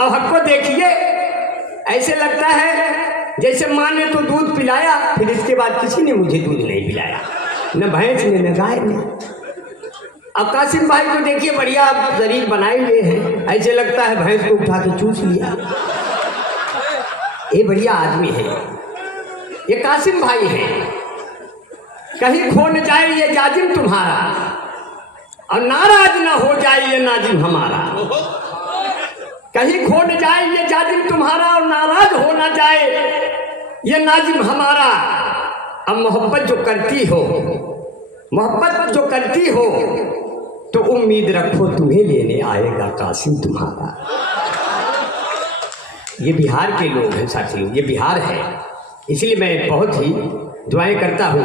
अब हमको देखिए ऐसे लगता है जैसे माँ ने तो दूध पिलाया, फिर इसके बाद किसी ने मुझे दूध नहीं पिलाया, न भैंस ने न गाय ने। अब कासिम भाई को देखिए बढ़िया शरीर बनाए हुए हैं, ऐसे लगता है भैंस को उठा के चूस लिया। ये बढ़िया आदमी है, ये कासिम भाई है। कहीं खो न जाए ये जाजिम तुम्हारा, और नाराज ना हो जाए ये नाजिम हमारा। कहीं खो न जाए ये जाजिम तुम्हारा, और नाराज हो ना जाए ये नाजिम हमारा। अब मोहब्बत जो करती हो, मोहब्बत जो करती हो, तो उम्मीद रखो तुम्हें लेने आएगा कासिम तुम्हारा। ये बिहार के लोग हैं साथियों, ये बिहार है, इसलिए मैं बहुत ही दुआएं करता हूँ।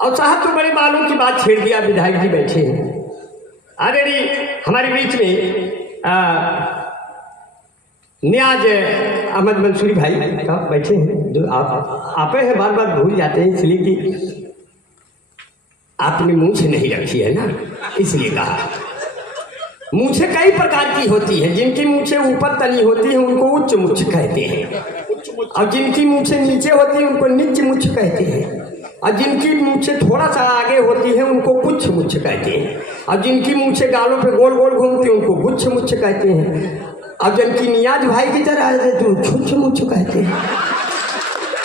और साहब तो बड़े बालों की बात छेड़ दिया, विधायक जी बैठे हैं आदरणीय हमारे बीच में नियाज अहमद मंसूरी भाई कहाँ बैठे हैं, जो आप हैं, बार बार भूल जाते हैं इसलिए कि आपने मूंछ नहीं रखी है ना, इसलिए कहा। मूंछें कई प्रकार की होती हैं, जिनकी मूंछें ऊपर तनी होती हैं उनको उच्च मूंछ कहते हैं, और जिनकी मूंछें नीचे होती हैं उनको नीच मूंछ कहते हैं, और जिनकी मूंछें थोड़ा सा आगे होती हैं उनको कुछ मूंछ कहते हैं, और जिनकी मूंछें गालों पे गोल गोल घूमती हैं उनको गुच्छ मूंछ कहते हैं, और जिनकी नियाज भाई की तरह तो छुच्छ मूंछ कहते हैं।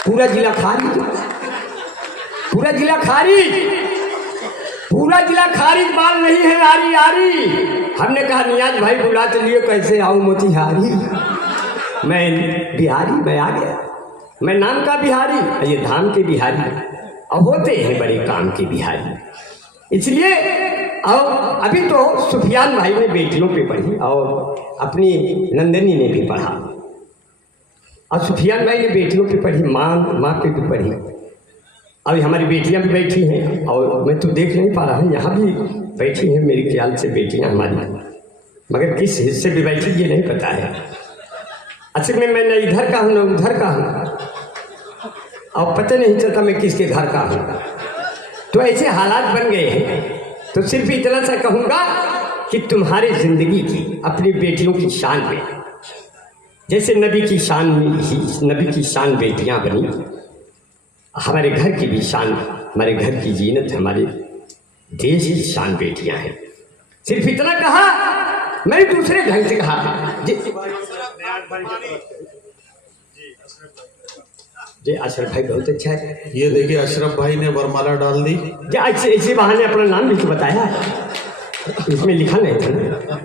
पूरा जिला खारिज, पूरा जिला खारिज, पूरा जिला खारिज, बाल नहीं है आरी आरी। हमने कहा नियाज भाई बुला तो लिए, कैसे आऊँ मोतिहारी। मैं बिहारी, मैं आ गया, मैं नाम का बिहारी, ये धाम के बिहारी, और होते हैं बड़े काम के बिहारी। इसलिए और अभी तो सुफियान भाई ने बेटियों पे पढ़ी, और अपनी नंदनी ने भी पढ़ा, और सुफियान भाई ने बेटियों पे पढ़ी, माँ पे भी पढ़ी। अभी हमारी बेटियां भी बैठी हैं, और मैं तो देख नहीं पा रहा हूँ, यहाँ भी बैठी हैं मेरे ख्याल से बेटियां हमारी, मगर किस हिस्से में बैठी ये नहीं पता है। असल में मैं न इधर का हूँ न उधर का हूँ, और पता नहीं चलता मैं किसके घर का हूँ। तो ऐसे हालात बन गए हैं। तो सिर्फ इतना सा कहूँगा कि तुम्हारी ज़िंदगी की, अपनी बेटियों की शान में, जैसे नबी की शान बेटियाँ बनी, हमारे घर की भी शान, हमारे घर की जीनत, हमारे देश की शान बेटियां हैं। सिर्फ इतना कहा, मैंने दूसरे ढंग से कहा जी अशरफ भाई बहुत अच्छा है। ये देखिए अशरफ भाई ने वरमाला डाल दी। ऐसे बहाने अपना नाम भी तो बताया है, इसमें लिखा नहीं था ना।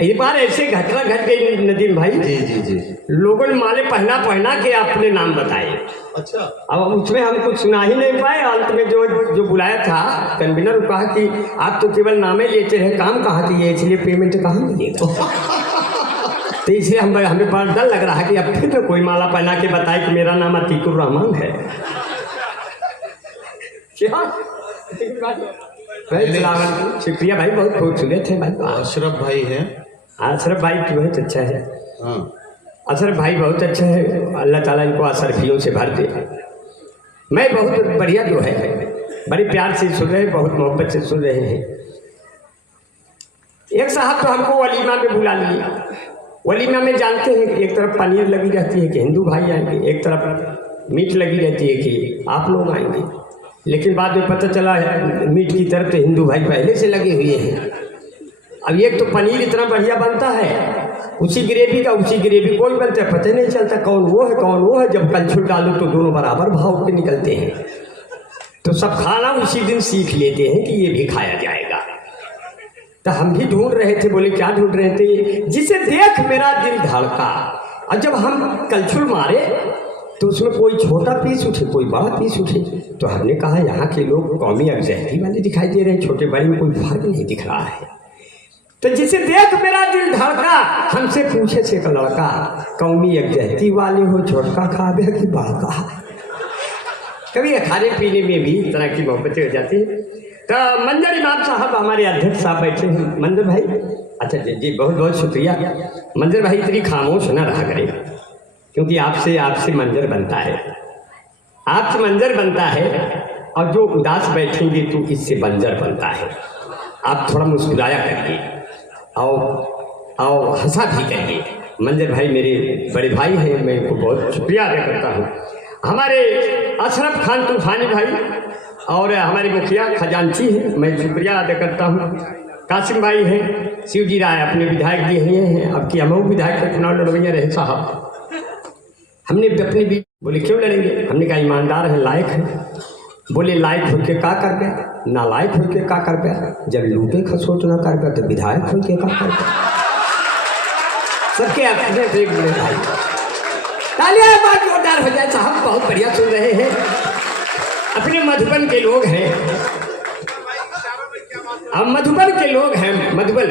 ये बार ऐसे घटना घट गई नदीम भाई, जी जी जी, लोगों ने माले पहना के अपने नाम बताए। अच्छा, अब उसमें हम कुछ सुना ही नहीं पाए। अंत में जो बुलाया था कन्वीनर, कहा कि आप तो केवल नामे लेते हैं, काम कहाँ किए, इसलिए पेमेंट कहाँ मिलेगा। तो इसलिए हमें बड़ा डर लग रहा है कि अब फिर तो कोई माला पहना के बताए कि मेरा नाम अतीकुर रहमान है। शुक्रिया भाई, बहुत खूबसूरत है भाई। अशरफ भाई है, अशरफ भाई बहुत अच्छा है। हाँ, अशरफ भाई बहुत अच्छा है, अल्लाह ताला इनको अशरफियों से भर दे। मैं बहुत बढ़िया जो है, बड़े प्यार से सुन रहे हैं, बहुत मोहब्बत से सुन रहे हैं। एक साहब तो हमको वलीमा में बुला लिया। वलीमा में जानते हैं एक तरफ पनीर लगी रहती है कि हिंदू भाई आएंगे, एक तरफ मीट लगी रहती है कि आप लोग आएंगे। लेकिन बाद में पता चला मीट की तरफ तो हिंदू भाई पहले से लगे हुए हैं। अब एक तो पनीर इतना बढ़िया बनता है, उसी ग्रेवी कोई बनता है, पता नहीं चलता कौन वो है। जब कलछुल डालो तो दोनों बराबर भाव के निकलते हैं। तो सब खाना उसी दिन सीख लेते हैं कि ये भी खाया जाएगा। तो हम भी ढूंढ रहे थे, बोले क्या ढूंढ रहे थे, जिसे देख मेरा दिल धड़का। और जब हम कलछुल मारे तो उसमें कोई छोटा पीस उठे, कोई बड़ा पीस उठे। तो हमने कहा यहाँ के लोग कौमी यकजहती वाले दिखाई दे रहे हैं, छोटे बड़े में कोई फर्क नहीं दिख रहा है। तो जिसे देख मेरा दिल धड़का, हमसे पूछे से एक लड़का, कौमी यकजहती वाले हो, छोटका खाबे कि बड़का। कभी खाने पीने में भी इस तरह की मोहब्बतें हो जाती हैं। तो मंजर इमाम साहब हमारे अध्यक्ष साहब बैठे हैं। मंजर भाई, अच्छा जी बहुत बहुत शुक्रिया। मंजर भाई इतनी खामोश न रहा करें, क्योंकि आपसे मंजर बनता है, आपसे मंजर बनता है। और जो उदास बैठेंगे तो इससे बंजर बनता है। आप थोड़ा मुस्कुराया करिए। और और हंसा भी करिए। मंजर भाई मेरे बड़े भाई हैं, मैं इनको बहुत शुक्रिया अदा करता हूँ। हमारे अशरफ खान तूफानी भाई और हमारे मुखिया खजांची हैं, मैं शुक्रिया अदा करता हूँ। कासिम भाई हैं, शिवजी राय अपने विधायक जी हैं, अब की अमऊ विधायक का चुनाव लड़वैया रहे साहब। हमने अपनी भी बोले क्यों लड़ेंगे, हमने कहा ईमानदार है, लायक है। बोले लायक हो के का कर गया, नालायक हो के का कर गया, जब लूटे का सोच ना कर गया तो विधायक हो के का कर गया। सबके अपने एक बड़े भाई तालियां बात जोरदार हो जाए साहब, बहुत बढ़िया सुन रहे हैं। अपने मधुबन के लोग हैं, अब मधुबन के लोग हैं, मधुबन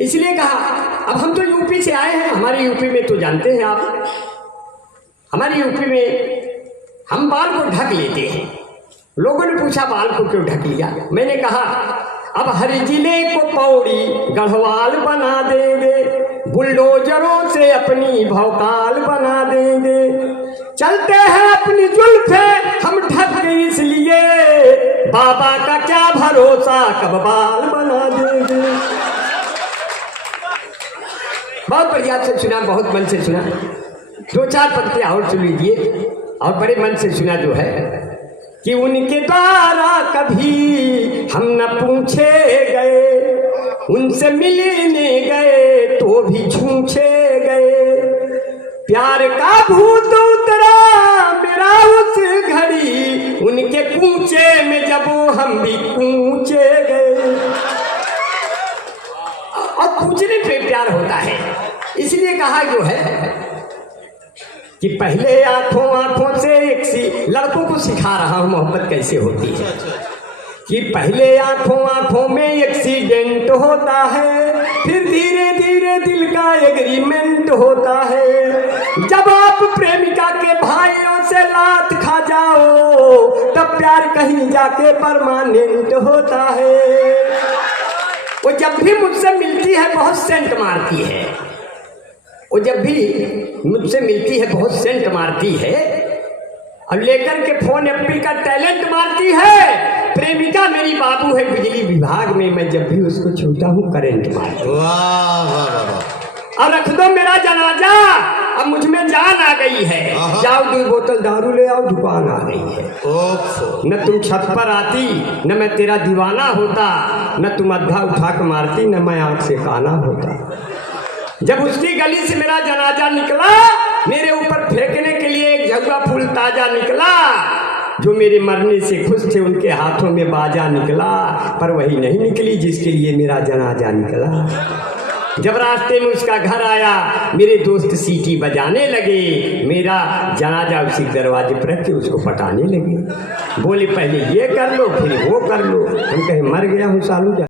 इसलिए कहा। अब हम तो यूपी से आए हैं, हमारे यूपी में तो जानते हैं आप, हमारी यूपी में हम बाल को ढक लेते हैं। लोगों ने पूछा बाल को क्यों ढक लिया, मैंने कहा अब हर जिले को पौड़ी गढ़वाल बना देंगे, बुलडोजरों से अपनी भौकाल बना देंगे। चलते हैं अपनी जुल्फे हम ढक के इसलिए, बाबा का क्या भरोसा कब बाल बना देंगे। बहुत बढ़िया से सुना, बहुत मन से सुना। दो चार पंक्ति और सुन लीजिए, और बड़े मन से सुना जो है कि उनके द्वारा कभी हम न पूछे गए, उनसे मिलने गए तो भी छूछे गए। प्यार का भूत उतरा मेरा उस घड़ी, उनके कूचे में जब हम भी कूचे गए। और कूचने पे प्यार होता है, इसलिए कहा जो है कि पहले आंखों आंखों से एक सी, लड़कों को सिखा रहा हूं मोहब्बत कैसे होती है, कि पहले आंखों आंखों में एक्सीडेंट होता है, फिर धीरे धीरे दिल का एग्रीमेंट होता है। जब आप प्रेमिका के भाइयों से लात खा जाओ तब प्यार कहीं जाके परमानेंट होता है। वो जब भी मुझसे मिलती है बहुत सेंट मारती है, वो जब भी मुझसे मिलती है बहुत सेंट मारती है, और लेकर के फोन एप्पल का टैलेंट मारती है। प्रेमिका मेरी बाबू है बिजली विभाग में, मैं जब भी उसको छूता हूँ करंट मारती। वाह वाह वाह। और रख दो मेरा जनाजा, अब मुझ में जान आ गई है, जाओ 2 बोतल दारू ले आओ, दुकान आ गई है। न तुम छत पर आती, न मैं तेरा दीवाना होता, न तुम अद्धा उठा के मारती, न मैं आंख से काना होता। जब उसकी गली से मेरा जनाजा निकला, मेरे ऊपर फेंकने के लिए एक झुग्गा फूल ताजा निकला। जो मेरे मरने से खुश थे उनके हाथों में बाजा निकला, पर वही नहीं निकली जिसके लिए मेरा जनाजा निकला। जब रास्ते में उसका घर आया, मेरे दोस्त सीटी बजाने लगे, मेरा जनाजा उसी दरवाजे पर रख के उसको पटाने लगे। बोले पहले ये कर लो फिर वो कर लो। हम कहे मर गया हूँ सालू।